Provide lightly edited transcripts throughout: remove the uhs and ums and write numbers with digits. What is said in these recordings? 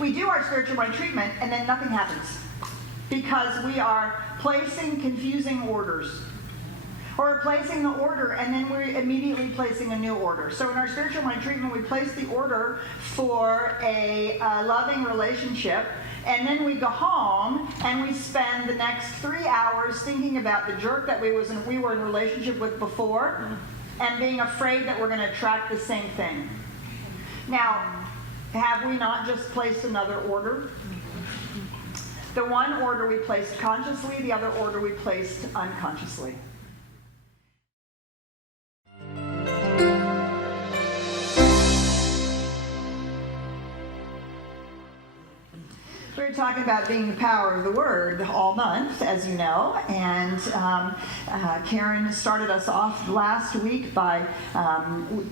We do our spiritual mind treatment and then nothing happens because we are placing confusing orders. Or placing the order and then we're immediately placing a new order. So in our spiritual mind treatment, we place the order for a loving relationship, and then we go home and we spend the next 3 hours thinking about the jerk that we were in relationship with before and being afraid that we're going to attract the same thing. Now, have we not just placed another order? The one order we placed consciously, the other order we placed unconsciously. We're talking about being the power of the word all month, as you know, and Karen started us off last week by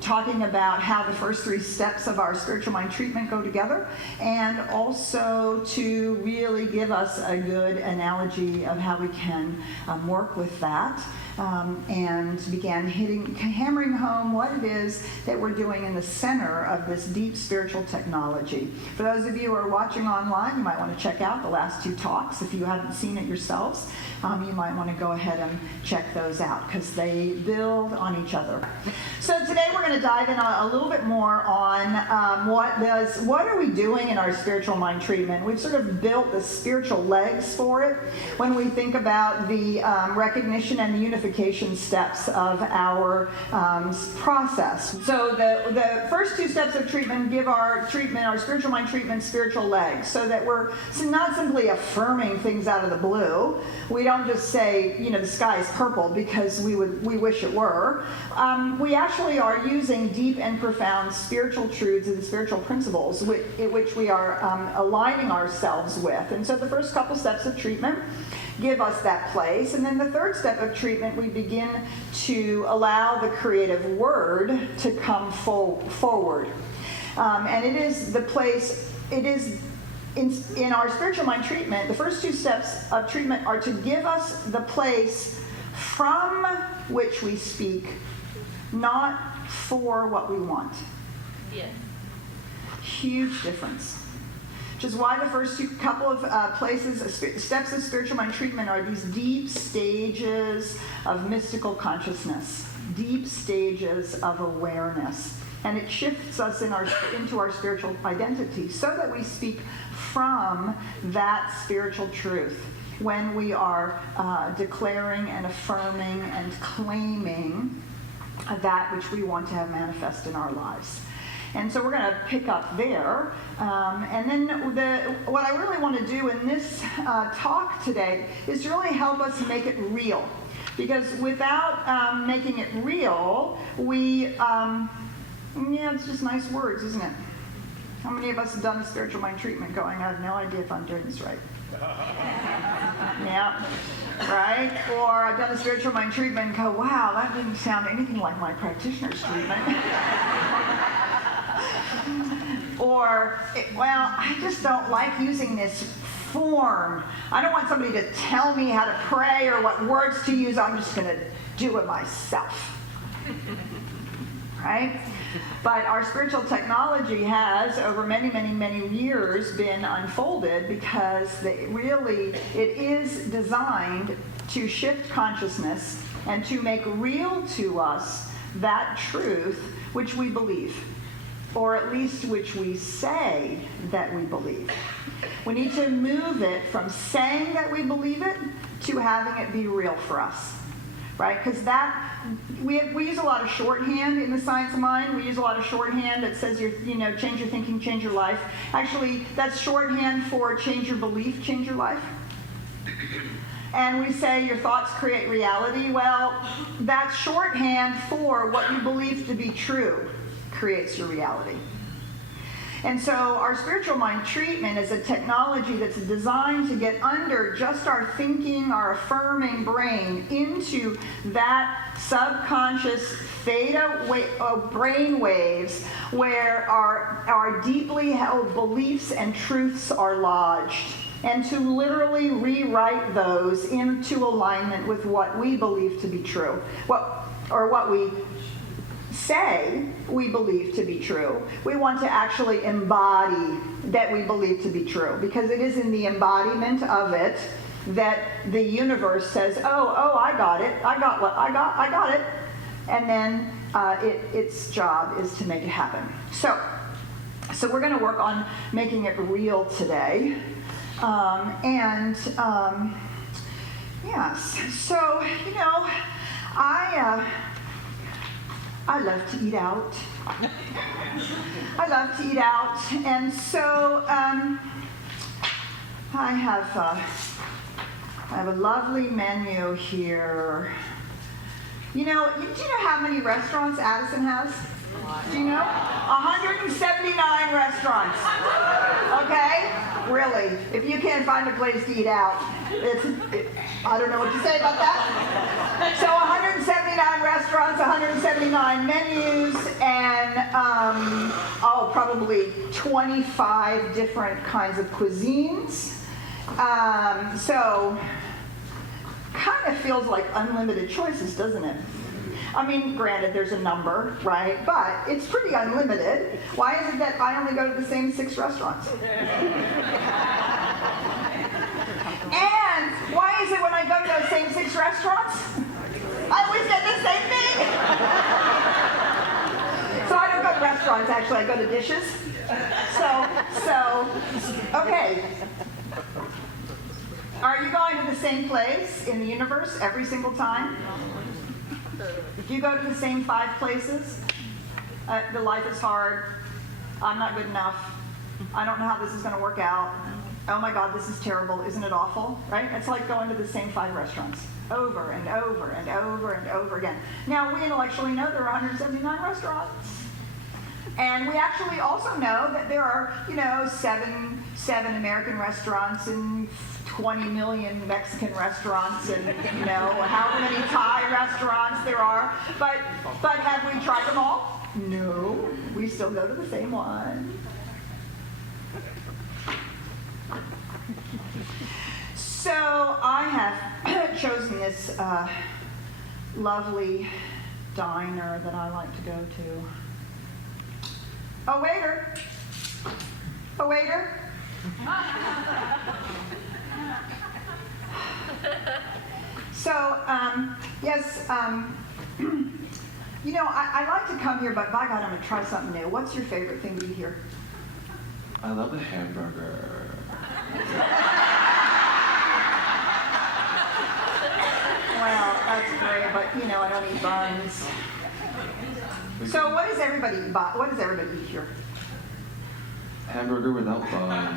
talking about how the first 3 steps of our spiritual mind treatment go together, and also to really give us a good analogy of how we can work with that. And began hammering home what it is that we're doing in the center of this deep spiritual technology. For those of you who are watching online, you might want to check out the last 2 talks. If you haven't seen it yourselves, you might want to go ahead and check those out because they build on each other. So today we're going to dive in a little bit more on what are we doing in our spiritual mind treatment. We've sort of built the spiritual legs for it when we think about the recognition and the unification steps of our process. So the first 2 steps of treatment give our spiritual mind treatment, spiritual legs, so that we're not simply affirming things out of the blue. We don't just say, the sky is purple because we wish it were. We actually are using deep and profound spiritual truths and spiritual principles which we are aligning ourselves with. And so the first couple steps of treatment give us that place. And then the third step of treatment, we begin to allow the creative word to come forward. And it is the place, it is in our spiritual mind treatment, the first 2 steps of treatment are to give us the place from which we speak, not for what we want. Yes. Huge difference. Which is why the first couple of steps of spiritual mind treatment are these deep stages of mystical consciousness, deep stages of awareness. And it shifts us into our spiritual identity so that we speak from that spiritual truth when we are declaring and affirming and claiming that which we want to have manifest in our lives. And so we're going to pick up there. And then what I really want to do in this talk today is to really help us make it real. Because without making it real, it's just nice words, isn't it? How many of us have done a spiritual mind treatment going, I have no idea if I'm doing this right? Yeah, right? Or I've done a spiritual mind treatment and go, wow, that didn't sound anything like my practitioner's treatment. Or, I just don't like using this form. I don't want somebody to tell me how to pray or what words to use. I'm just going to do it myself. Right? But our spiritual technology has, over many, many, many years, been unfolded because it is designed to shift consciousness and to make real to us that truth which we believe, or at least which we say that we believe. We need to move it from saying that we believe it to having it be real for us. Right? Because we use a lot of shorthand in the science of mind. We use a lot of shorthand that says, change your thinking, change your life. Actually, that's shorthand for change your belief, change your life. And we say your thoughts create reality. Well, that's shorthand for what you believe to be true creates your reality. And so our spiritual mind treatment is a technology that's designed to get under just our thinking, our affirming brain into that subconscious theta brain waves where our deeply held beliefs and truths are lodged, and to literally rewrite those into alignment with what we believe to be true, or what we say we believe to be true. We want to actually embody that we believe to be true, because it is in the embodiment of it that the universe says, oh, I got it. I got it. And then its job is to make it happen. So we're going to work on making it real today. Yes. So, I love to eat out. And so I have a lovely menu here. Do you know how many restaurants Addison has? Do you know? 179 restaurants. Okay? Really. If you can't find a place to eat out, I don't know what to say about that. So 179 restaurants, 179 menus, and probably 25 different kinds of cuisines. So kind of feels like unlimited choices, doesn't it? I mean, granted, there's a number, right? But it's pretty unlimited. Why is it that I only go to the same 6 restaurants? And why is it when I go to those same 6 restaurants, I always get the same thing? So I don't go to restaurants, actually. I go to dishes. Okay. Are you going to the same place in the universe every single time? Do you go to the same 5 places? The life is hard. I'm not good enough. I don't know how this is going to work out. Oh my God, this is terrible. Isn't it awful? Right? It's like going to the same 5 restaurants over and over and over and over again. Now, we intellectually know there are 179 restaurants. And we actually also know that there are, 7 American restaurants and 20 million Mexican restaurants and, however many Thai restaurants there are. But have we tried them all? No. We still go to the same one. So I have chosen this lovely diner that I like to go to. Oh, waiter. Oh, waiter. So, yes, I like to come here, but by God, I'm going to try something new. What's your favorite thing to eat here? I love the hamburger. Well, that's great, but, I don't eat buns. So what does everybody eat here? Hamburger without bun.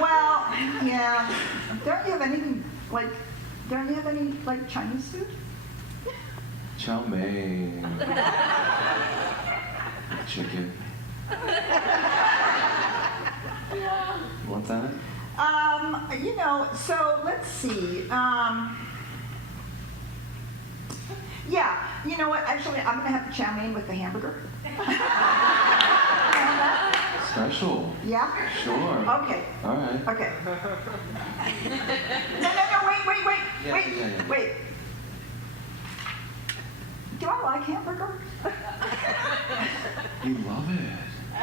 Well, yeah. Don't you have any Chinese food? Chow mein. Chicken. Want that? So let's see. Yeah, you know what? Actually, I'm going to have the chow mein with the hamburger. Special. Yeah? Sure. Okay. All right. Okay. No, wait. Do I like hamburger? You love it. I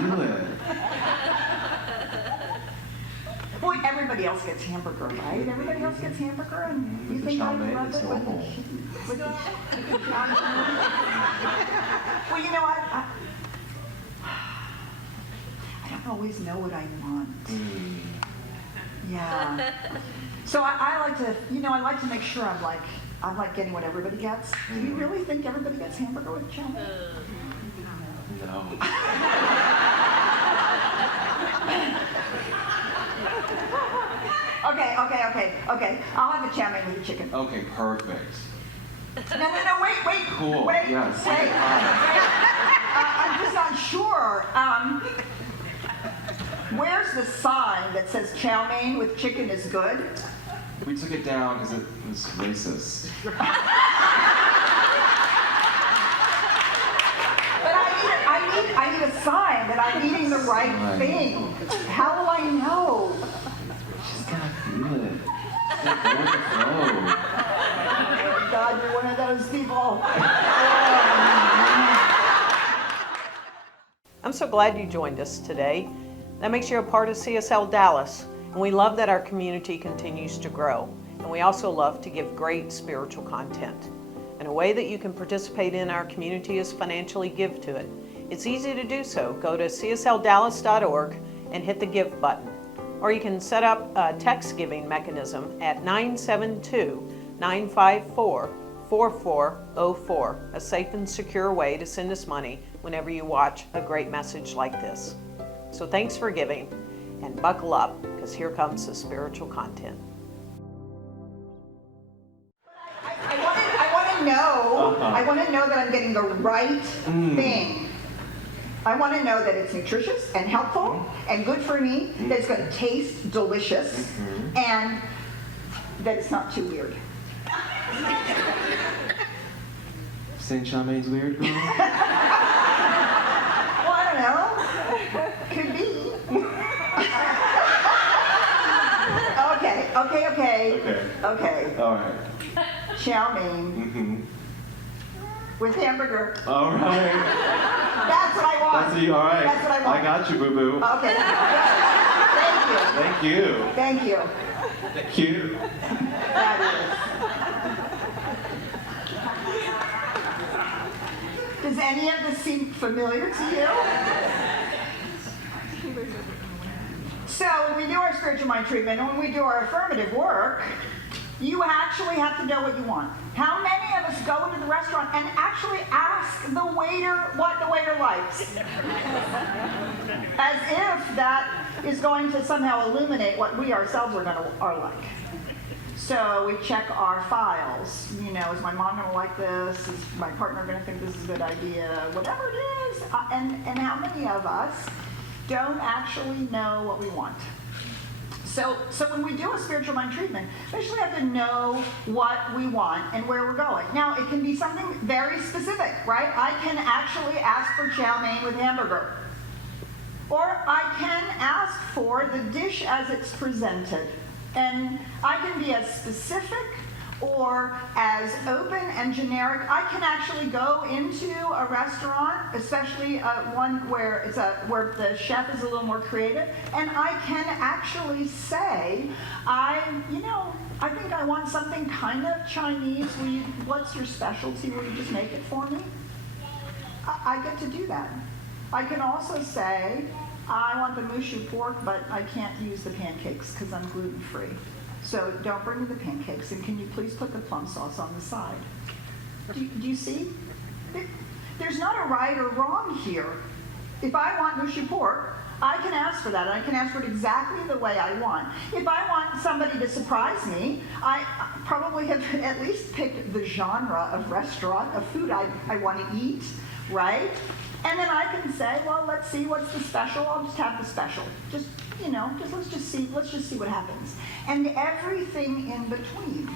feel it. Boy, everybody else gets hamburger, right? Everybody else gets hamburger, and you think I love it with the chow mein? Well, I don't always know what I want. Yeah. So I like to, I like to make sure I'm like getting what everybody gets. Do you really think everybody gets hamburger with chow mein? No. Okay. I'll have the chow mein with the chicken. Okay, perfect. No, wait. Cool. Wait. Yes. I'm just not sure. Where's the sign that says chow mein with chicken is good? We took it down because it was racist. But I need a sign that I'm eating the right thing. How will I know? Just gotta feel it. Just go with the flow. God, you're one of those people. I'm so glad you joined us today. That makes you a part of CSLDallas, and we love that our community continues to grow. And we also love to give great spiritual content. And a way that you can participate in our community is financially give to it. It's easy to do so. Go to CSLDallas.org and hit the give button. Or you can set up a text giving mechanism at 972-954-4404, a safe and secure way to send us money whenever you watch a great message like this. So thanks for giving, and buckle up, because here comes the spiritual content. I want to know that I'm getting the right thing. I want to know that it's nutritious and helpful and good for me, that it's going to taste delicious, and that it's not too weird. Saint Charmaine's weird girl? Well, I don't know. Could be. Okay. All right. Chow mein with hamburger. All right. That's what I want. That's what you, all right. That's what I want. I got you, boo-boo. Okay. Thank you. Thank you. Thank you. Thank you. That is. Does any of this seem familiar to you? So when we do our spiritual mind treatment, and when we do our affirmative work, you actually have to know what you want. How many of us go into the restaurant and actually ask the waiter what the waiter likes? As if that is going to somehow illuminate what we ourselves are like. So we check our files. You know, is my mom going to like this? Is my partner going to think this is a good idea? Whatever it is. And how many of us don't actually know what we want? So when we do a spiritual mind treatment, we actually have to know what we want and where we're going. Now, it can be something very specific, right? I can actually ask for chow mein with hamburger. Or I can ask for the dish as it's presented. And I can be as specific or as open and generic. I can actually go into a restaurant, especially one where where the chef is a little more creative, and I can actually say, I think I want something kind of Chinese. What's your specialty? Will you just make it for me? I get to do that. I can also say, I want the mushu pork, but I can't use the pancakes because I'm gluten-free. So don't bring me the pancakes, and can you please put the plum sauce on the side? Do you see? There's not a right or wrong here. If I want mushu pork, I can ask for that, and I can ask for it exactly the way I want. If I want somebody to surprise me, I probably have at least picked the genre of restaurant, of food I want to eat, right? And then I can say, well, let's see what's the special. I'll just have the special. Let's just see what happens. And everything in between.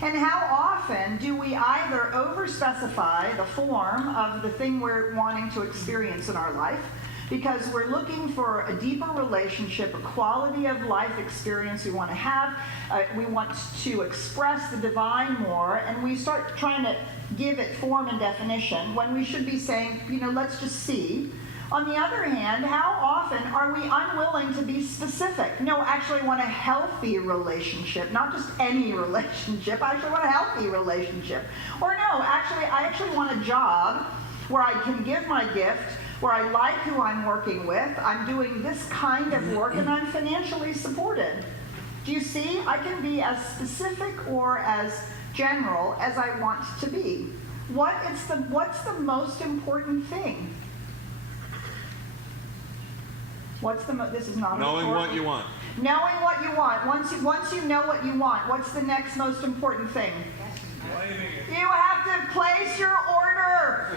And how often do we either over-specify the form of the thing we're wanting to experience in our life because we're looking for a deeper relationship, a quality of life experience we want to have, we want to express the divine more, and we start trying to give it form and definition when we should be saying, let's just see. On the other hand, how often are we unwilling to be specific? No, actually want a healthy relationship, not just any relationship. I actually want a healthy relationship. Or no, I actually want a job where I can give my gift, where I like who I'm working with, I'm doing this kind of work, and I'm financially supported. Do you see? I can be as specific or as general as I want to be. What's the most important thing? This is not knowing important. what you want. Knowing what you want. Once you know what you want, what's the next most important thing? You have to place your order.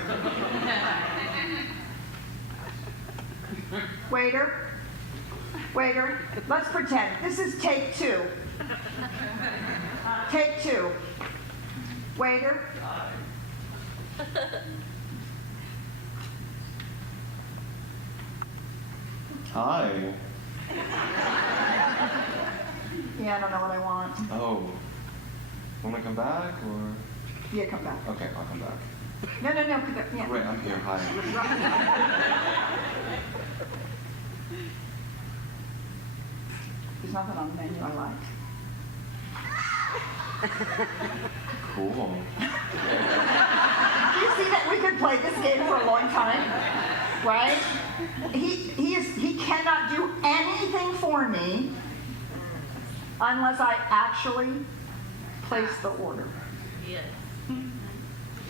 Waiter, let's pretend. This is take 2. Take 2. Waiter. Hi. Yeah, I don't know what I want. Oh. Want to come back or? Yeah, come back. Okay, I'll come back. No, yeah. Wait, I'm here. Hi. There's nothing on the menu I like. Cool. You see that we could play this game for a long time, right? He cannot do anything for me unless I actually place the order. Yes.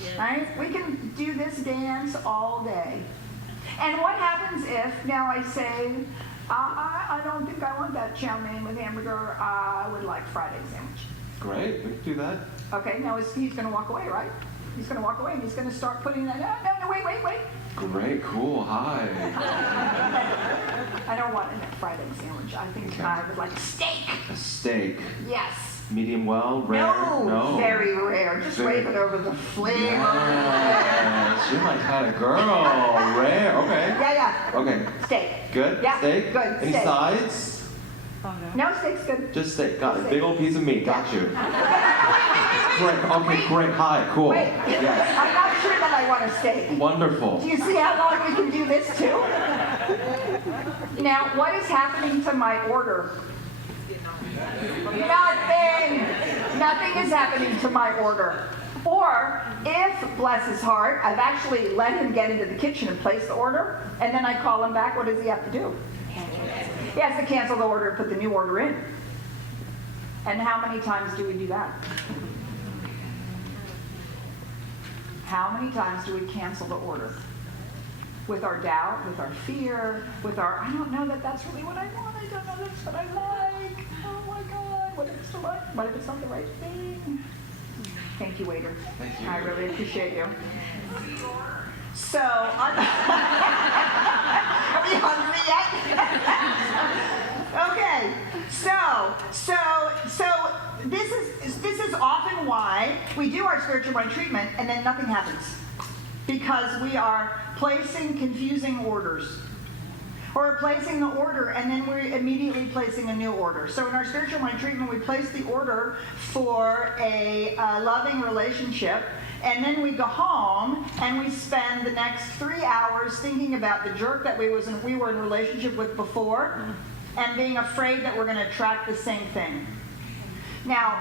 Yes. Right? We can do this dance all day. And what happens if now I say, I don't think I want that chow mein with hamburger. I would like fried egg sandwich. Great, we can do that. Okay, now he's going to walk away, right? He's going to walk away and he's going to start putting that. No, wait. Great, cool, hi. I don't want a fried egg sandwich. I think Okay. I would like steak. A steak. Yes. Medium well, rare? No, very rare. Just Very- rave it over the flavor. Yes, you're my kind of girl. Rare, okay. Yeah. Okay, Steak. good? Yeah, Steak? good, Any steak. sides? No, steak's good. Just steak, got it. Steak. Big old piece of meat, got you. Great, okay, Wait. great, hi, cool. Wait, Yes. I'm not sure that I want a steak. Wonderful. Do you see how long we can do this too? Now, what is happening to my order? Nothing. Nothing is happening to my order. Or, if, bless his heart, I've actually let him get into the kitchen and place the order, and then I call him back, what does he have to do? He has to cancel the order and put the new order in. And how many times do we do that? How many times do we cancel the order? With our doubt, with our fear, with our, I don't know that that's really what I want, I don't know that's what I like. Oh my God, what if it's the right, what if it's not the right thing? Thank you, waiter. Thank you. I really appreciate you. So, are we hungry yet? Okay, so this is often why we do our spiritual mind treatment and then nothing happens. Because we are placing confusing orders. Or we're placing the order and then we're immediately placing a new order. So in our spiritual mind treatment, we place the order for a loving relationship, and then we go home and we spend the next 3 hours thinking about the jerk that we were in a relationship with before, and being afraid that we're going to attract the same thing. Now,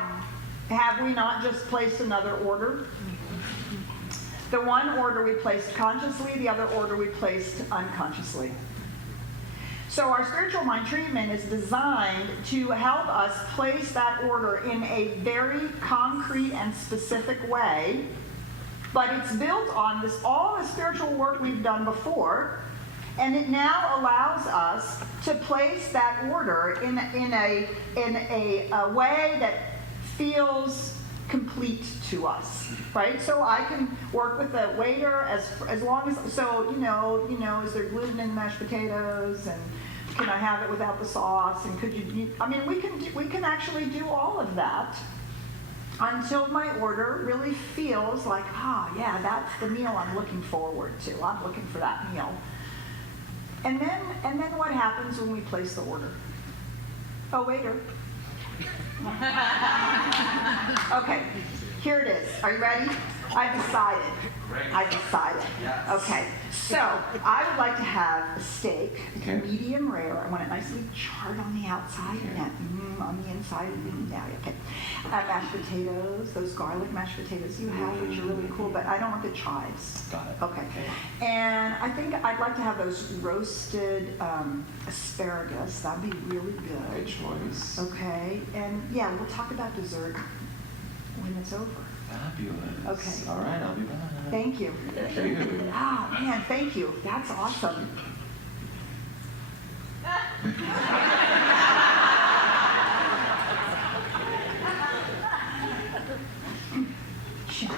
have we not just placed another order? The one order we placed consciously, the other order we placed unconsciously. So our spiritual mind treatment is designed to help us place that order in a very concrete and specific way, but it's built on all the spiritual work we've done before, and it now allows us to place that order in a way that feels complete to us, right? So I can work with the waiter as long as, so you know, is there gluten in the mashed potatoes, and can I have it without the sauce, and could you I mean, we can actually do all of that until my order really feels like, yeah, that's the meal I'm looking forward to. I'm looking for that meal. And then what happens when we place the order? Oh, waiter. Okay, here it is. Are you ready? I decided. Okay, so I would like to have a steak, Okay. medium rare. I want it nicely charred on the outside and that on the inside. Yeah, okay. Mashed potatoes, those garlic mashed potatoes you have, which are really cool, but I don't want the chives. Got it. Okay. And I think I'd like to have those roasted asparagus. That'd be really good. Good choice. Okay, and yeah, we'll talk about dessert when it's over. Fabulous. Okay. All right, I'll be back. Thank you. Thank you. Oh, man, thank you. That's awesome. Sure.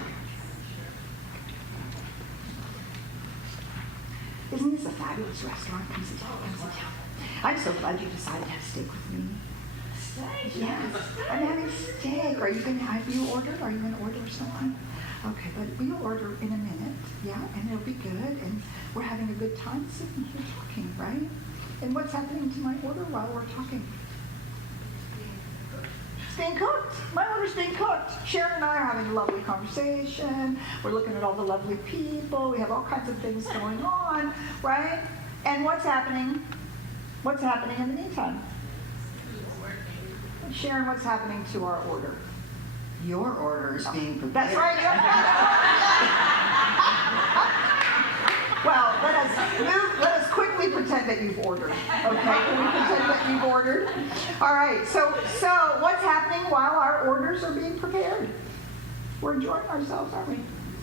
Isn't this a fabulous restaurant? Come sit down, come sit down. I'm so glad you decided to have steak with me. Steak? Yes, I'm having steak. Have you ordered? Are you going to order something? Okay, but we'll order in a minute, yeah, and it'll be good, and we're having a good time sitting here talking, right? And what's happening to my order while we're talking? It's being cooked. My order's being cooked. Sharon and I are having a lovely conversation. We're looking at all the lovely people. We have all kinds of things going on, right? And what's happening? What's happening in the meantime? Sharon, what's happening to our order? Your order is being prepared. That's right. Well, let us quickly pretend that you've ordered. Okay? Can we pretend that you've ordered? All right. So what's happening while our orders are being prepared? We're enjoying ourselves, aren't we?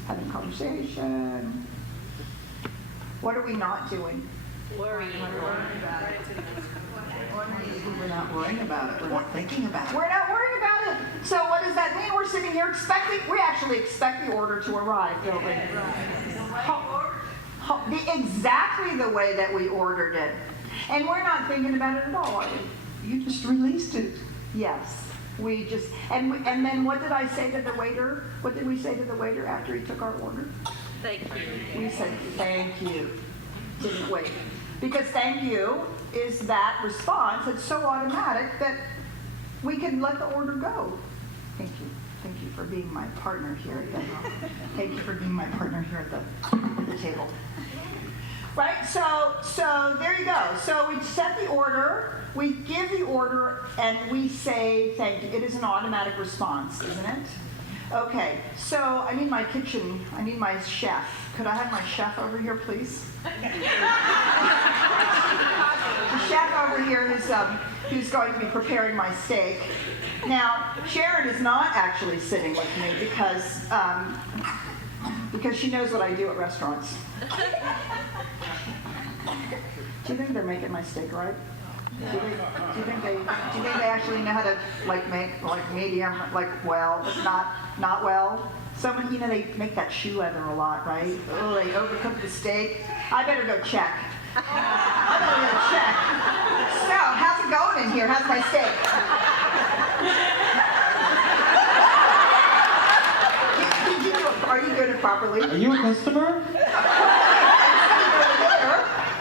Having conversation. What are we not doing? Worrying. We're not worrying about it. We're not thinking about it. We're not worried about it. So what does that mean? We're sitting here expecting. We actually expect the order to arrive, don't we? Exactly the way that we ordered it. And we're not thinking about it at all, are we? You just released it. Yes. We just, and then what did I say to the waiter? What did we say to the waiter after he took our order? Thank you. We said, thank you. Didn't wait. Because thank you is that response. It's so automatic that we can let the order go. Thank you. Thank you for being my partner here at the thank you for being my partner here at the table. Right? So there you go. So we set the order, we give the order, and we say thank you. It is an automatic response, isn't it? Okay, so I need my kitchen, I need my chef. Could I have my chef over here, please? The chef over here who's going to be preparing my steak. Now, Sharon is not actually sitting with me because she knows what I do at restaurants. Do you think they're making my steak right? Do you think they actually know how to make medium, well, but not well? Someone, they make that shoe leather a lot, right? Oh, they overcook the steak. I better go check. So, how's it going in here? How's my steak? Are you doing it properly? Are you a customer?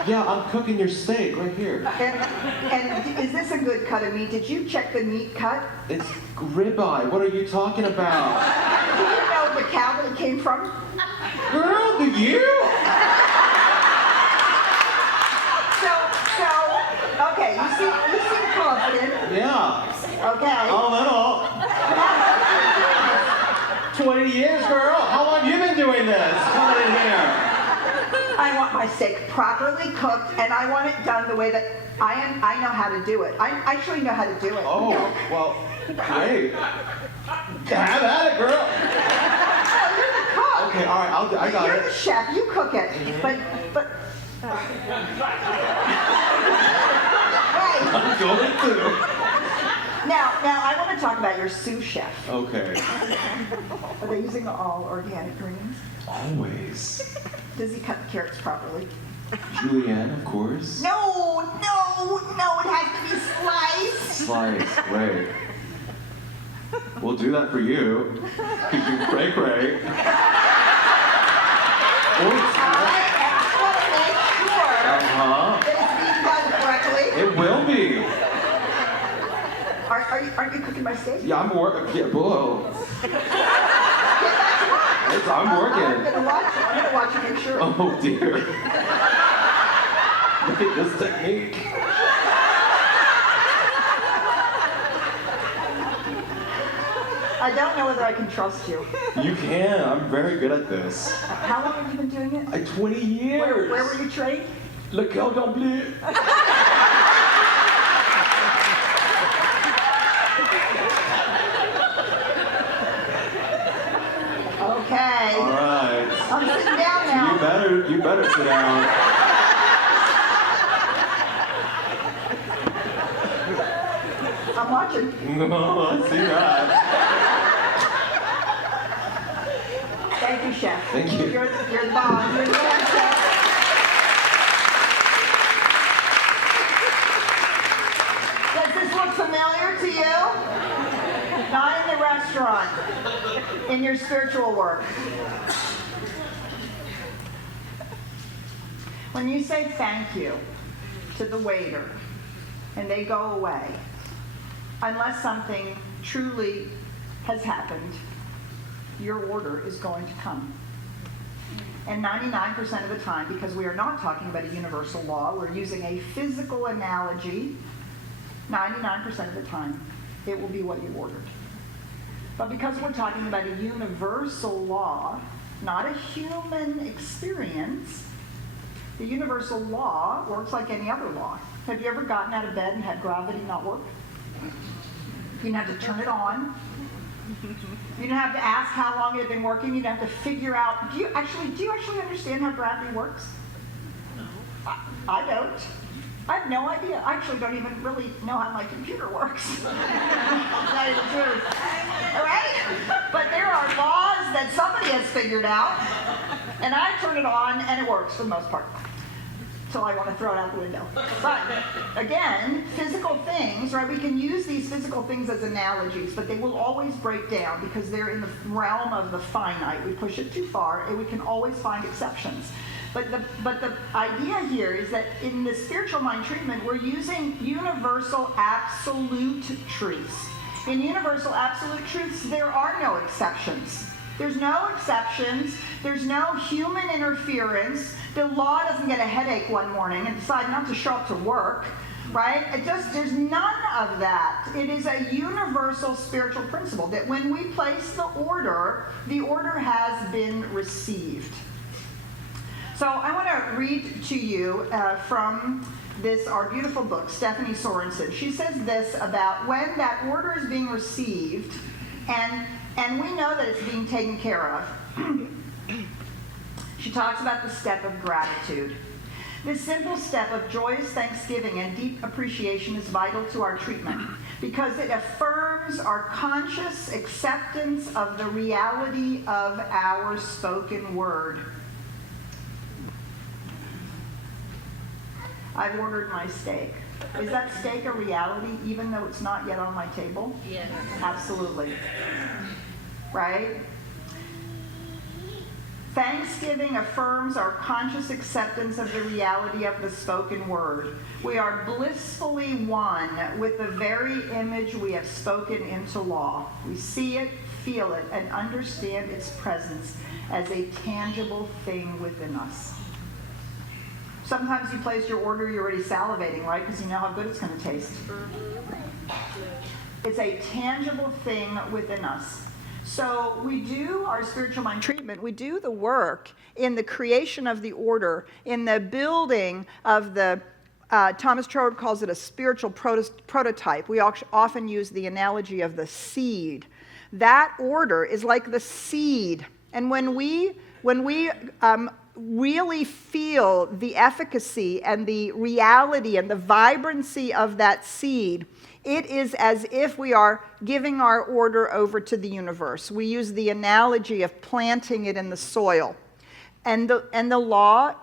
Yeah, I'm cooking your steak right here. And is this a good cut of meat? Did you check the meat cut? It's ribeye. What are you talking about? Do you know the cow that it came from? Girl, do you? Okay, you seem confident. Yeah. Okay. A little. 20 years, girl. How long have you been doing this? Coming in here. I want my steak properly cooked, and I want it done the way that I know how to do it. I actually know how to do it. Oh, well, great. Have at it, girl. No, you're the cook. Okay, all right, I got You're it. the chef. You cook it. But. Right. I'm going to. Now, I want to talk about your sous chef. Okay. Are they using all organic greens? Always. Does he cut the carrots properly? Julienne, of course. No, it has to be sliced. Slice, right. We'll do that for you. You can cray. All right, I just want to make sure that it's being done correctly. It will be. Aren't you cooking my steak? Yeah, I'm working. Yeah, whoa. I'm working. I'm gonna watch and make sure. Oh dear. Look at this technique. I don't know whether I can trust you. You can. I'm very good at this. How long have you been doing it? 20 years. Where were you trained? Le cordon bleu. Okay. All right. I'm sitting down now. You better sit down. I'm watching. No, I see that. Thank you, chef. Thank you. You're the bomb. You're the best chef. Does this look familiar to you? Not in the restaurant. In your spiritual work. When you say thank you to the waiter and they go away, unless something truly has happened, your order is going to come. And 99% of the time, because we are not talking about a universal law, we're using a physical analogy, 99% of the time, it will be what you ordered. But because we're talking about a universal law, not a human experience, the universal law works like any other law. Have you ever gotten out of bed and had gravity not work? You didn't have to turn it on. You didn't have to ask how long it had been working. You didn't have to figure out, do you actually understand how gravity works? No. I don't. I have no idea. I actually don't even really know how my computer works. I'll tell you the truth. All right? But there are laws that somebody has figured out, and I turn it on, and it works for the most part. Till I want to throw it out the window. But again, physical things, right? We can use these physical things as analogies, but they will always break down because they're in the realm of the finite. We push it too far, and we can always find exceptions. But the idea here is that in the spiritual mind treatment, we're using universal absolute truths. In universal absolute truths, there are no exceptions. There's no exceptions. There's no human interference. The law doesn't get a headache one morning and decide not to show up to work, right? There's none of that. It is a universal spiritual principle that when we place the order has been received. So I want to read to you from our beautiful book, Stephanie Sorensen. She says this about when that order is being received, and we know that it's being taken care of. She talks about the step of gratitude. This simple step of joyous thanksgiving and deep appreciation is vital to our treatment because it affirms our conscious acceptance of the reality of our spoken word. I've ordered my steak. Is that steak a reality even though it's not yet on my table? Yes. Absolutely. Right? Thanksgiving affirms our conscious acceptance of the reality of the spoken word. We are blissfully one with the very image we have spoken into law. We see it, feel it, and understand its presence as a tangible thing within us. Sometimes you place your order, you're already salivating, right? Because you know how good it's going to taste. It's a tangible thing within us. So we do our spiritual mind treatment. We do the work in the creation of the order, in the building of the, Thomas Troward calls it a spiritual prototype. We often use the analogy of the seed. That order is like the seed. And when we really feel the efficacy and the reality and the vibrancy of that seed, it is as if we are giving our order over to the universe. We use the analogy of planting it in the soil. And the law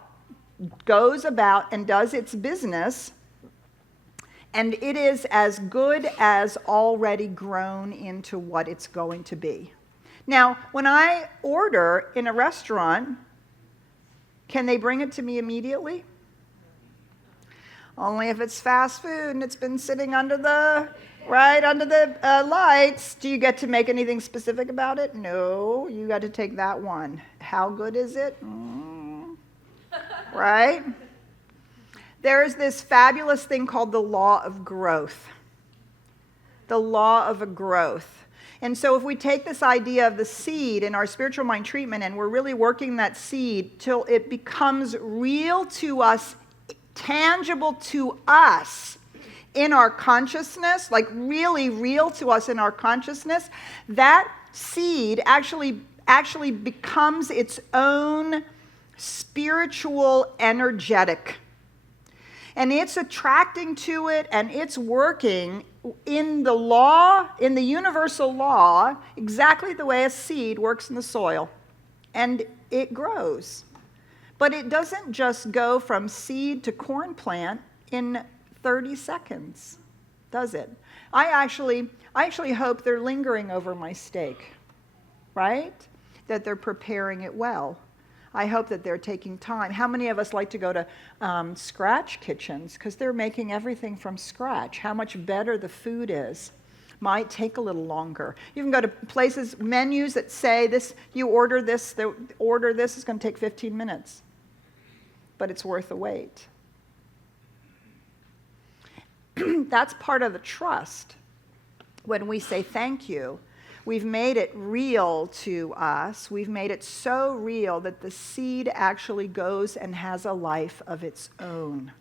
goes about and does its business, and it is as good as already grown into what it's going to be. Now, when I order in a restaurant, can they bring it to me immediately? Only if it's fast food and it's been sitting under the lights. Do you get to make anything specific about it? No, you got to take that one. How good is it? Right? There is this fabulous thing called the law of growth. The law of a growth. And so if we take this idea of the seed in our spiritual mind treatment and we're really working that seed till it becomes real to us, tangible to us in our consciousness, like really real to us in our consciousness, that seed actually becomes its own spiritual energetic. And it's attracting to it and it's working in the law, in the universal law, exactly the way a seed works in the soil. And it grows. But it doesn't just go from seed to corn plant in 30 seconds, does it? I actually hope they're lingering over my steak, right? That they're preparing it well. I hope that they're taking time. How many of us like to go to scratch kitchens because they're making everything from scratch? How much better the food is. might take a little longer. You can go to places, menus that say this, you order this, the order this is going to take 15 minutes. But it's worth the wait. That's part of the trust. When we say thank you, we've made it real to us. We've made it so real that the seed actually goes and has a life of its own.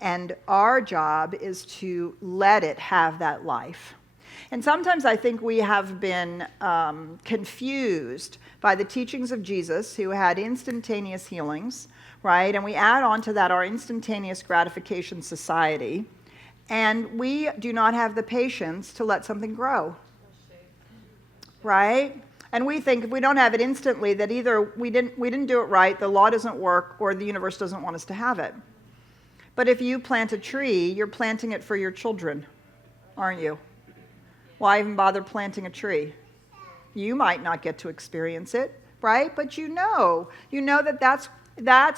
And our job is to let it have that life. And sometimes I think we have been confused by the teachings of Jesus, who had instantaneous healings, right? And we add on to that our instantaneous gratification society. And we do not have the patience to let something grow. Right? And we think if we don't have it instantly, that either we didn't do it right, the law doesn't work, or the universe doesn't want us to have it. But if you plant a tree, you're planting it for your children, aren't you? Why even bother planting a tree? You might not get to experience it, right? But you know that that's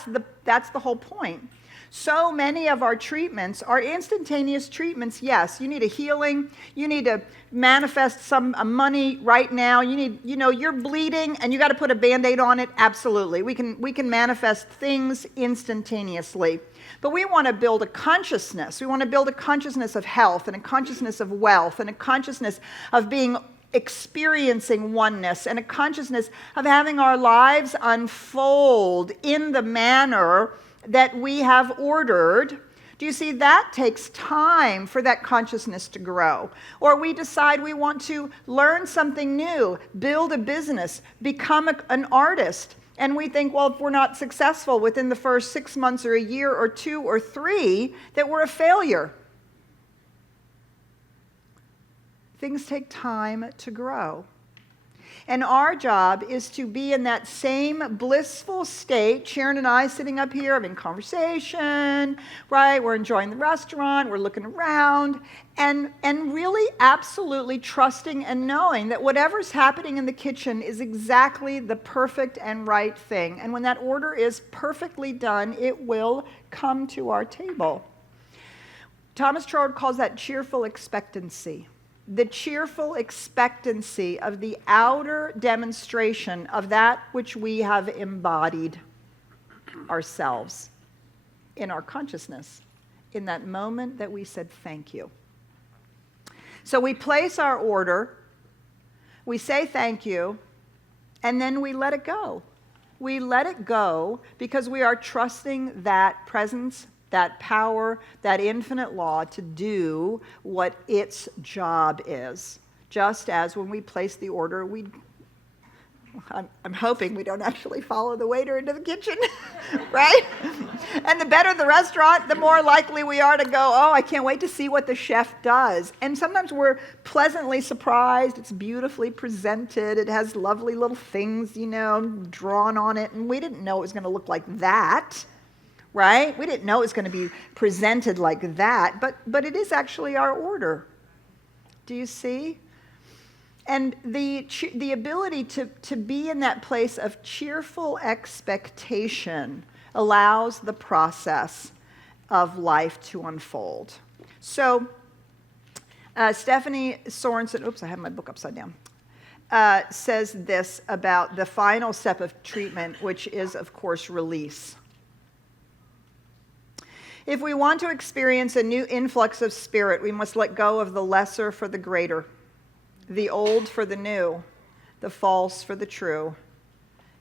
the whole point. So many of our treatments are instantaneous treatments. Yes, you need a healing. You need to manifest some money right now. You're bleeding and you got to put a Band-Aid on it. Absolutely. We can manifest things instantaneously. But we want to build a consciousness. We want to build a consciousness of health and a consciousness of wealth and a consciousness of experiencing oneness and a consciousness of having our lives unfold in the manner that we have ordered. Do you see, that takes time for that consciousness to grow? Or we decide we want to learn something new, build a business, become an artist. And we think, well, if we're not successful within the first 6 months or a year or 2 or 3, that we're a failure. Things take time to grow. And our job is to be in that same blissful state. Sharon and I sitting up here having conversation, right? We're enjoying the restaurant, we're looking around, and really absolutely trusting and knowing that whatever's happening in the kitchen is exactly the perfect and right thing. And when that order is perfectly done, it will come to our table. Thomas Troward calls that cheerful expectancy. The cheerful expectancy of the outer demonstration of that which we have embodied ourselves in our consciousness in that moment that we said thank you. So we place our order, we say thank you, and then we let it go. We let it go because we are trusting that presence, that power, that infinite law to do what its job is. Just as when we place the order, I'm hoping we don't actually follow the waiter into the kitchen, right? And the better the restaurant, the more likely we are to go, oh, I can't wait to see what the chef does. And sometimes we're pleasantly surprised. It's beautifully presented. It has lovely little things, drawn on it. And we didn't know it was going to look like that. Right? We didn't know it was going to be presented like that, but it is actually our order. Do you see? And the ability to be in that place of cheerful expectation allows the process of life to unfold. So Stephanie Sorensen, oops, I have my book upside down, says this about the final step of treatment, which is, of course, release. If we want to experience a new influx of spirit, we must let go of the lesser for the greater, the old for the new, the false for the true,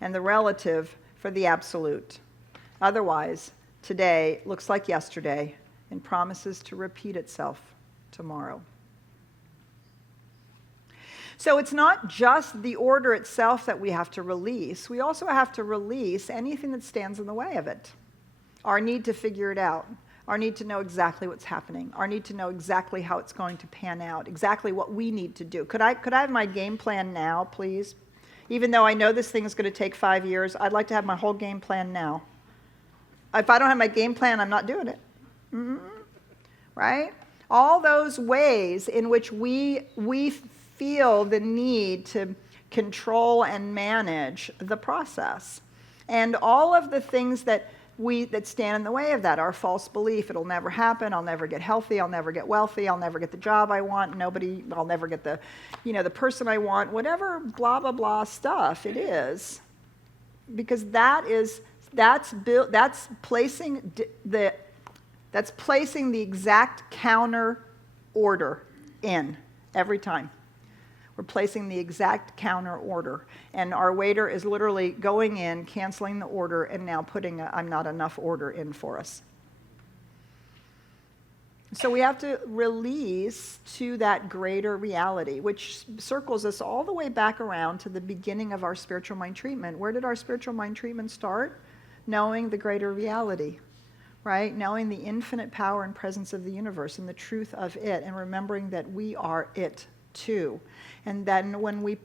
and the relative for the absolute. Otherwise, today looks like yesterday and promises to repeat itself tomorrow. So it's not just the order itself that we have to release. We also have to release anything that stands in the way of it. Our need to figure it out, our need to know exactly what's happening, our need to know exactly how it's going to pan out, exactly what we need to do. Could I have my game plan now, please? Even though I know this thing is going to take 5 years, I'd like to have my whole game plan now. If I don't have my game plan, I'm not doing it. Right? All those ways in which we feel the need to control and manage the process. And all of the things that that stand in the way of that. Our false belief, it'll never happen, I'll never get healthy, I'll never get wealthy, I'll never get the job I want, I'll never get the, the person I want, whatever blah, blah, blah stuff it is. Because that's placing the exact counter order in every time. We're placing the exact counter order. And our waiter is literally going in, canceling the order, and now putting a I'm not enough order in for us. So we have to release to that greater reality, which circles us all the way back around to the beginning of our spiritual mind treatment. Where did our spiritual mind treatment start? Knowing the greater reality, right? Knowing the infinite power and presence of the universe and the truth of it, and remembering that we are it too. And then when we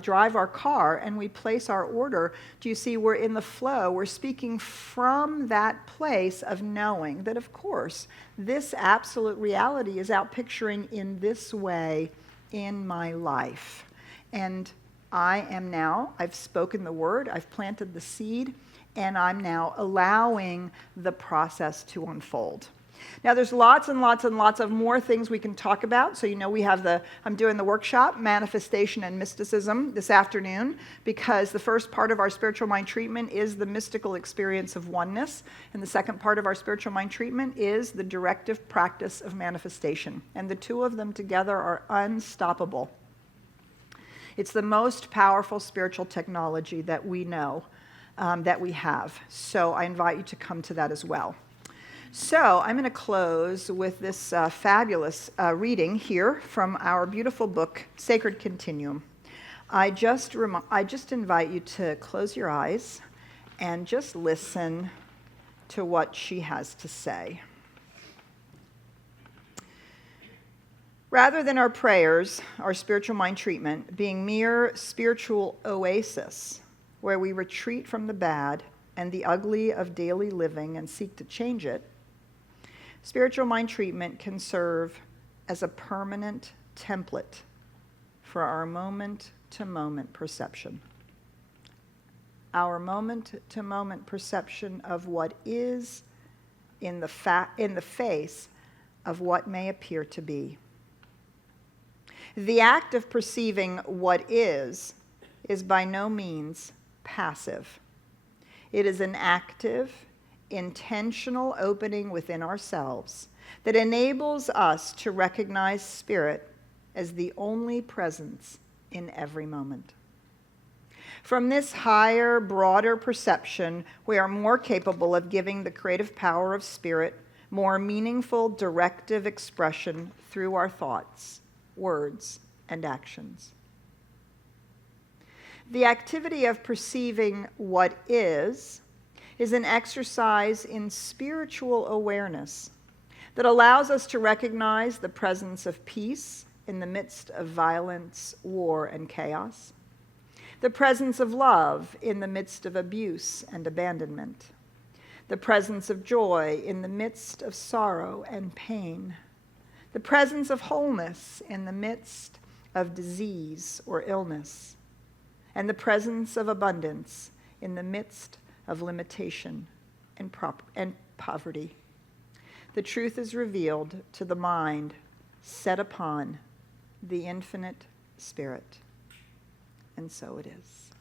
drive our car and we place our order, do you see we're in the flow? We're speaking from that place of knowing that, of course, this absolute reality is out picturing in this way in my life. And I've spoken the word, I've planted the seed, and I'm now allowing the process to unfold. Now, there's lots and lots and lots of more things we can talk about. So, I'm doing the workshop, Manifestation and Mysticism, this afternoon, because the first part of our spiritual mind treatment is the mystical experience of oneness. And the second part of our spiritual mind treatment is the directive practice of manifestation. And the two of them together are unstoppable. It's the most powerful spiritual technology that we know, that we have. So I invite you to come to that as well. So I'm going to close with this fabulous reading here from our beautiful book, Sacred Continuum. I just invite you to close your eyes and just listen to what she has to say. Rather than our prayers, our spiritual mind treatment, being mere spiritual oasis, where we retreat from the bad and the ugly of daily living and seek to change it, spiritual mind treatment can serve as a permanent template for our moment-to-moment perception. Our moment-to-moment perception of what is in the face of what may appear to be. The act of perceiving what is by no means passive. It is an active, intentional opening within ourselves that enables us to recognize spirit as the only presence in every moment. From this higher, broader perception, we are more capable of giving the creative power of spirit more meaningful, directive expression through our thoughts, words, and actions. The activity of perceiving what is an exercise in spiritual awareness that allows us to recognize the presence of peace in the midst of violence, war, and chaos, the presence of love in the midst of abuse and abandonment, the presence of joy in the midst of sorrow and pain, the presence of wholeness in the midst of disease or illness, and the presence of abundance in the midst of limitation and poverty. The truth is revealed to the mind set upon the infinite spirit. And so it is.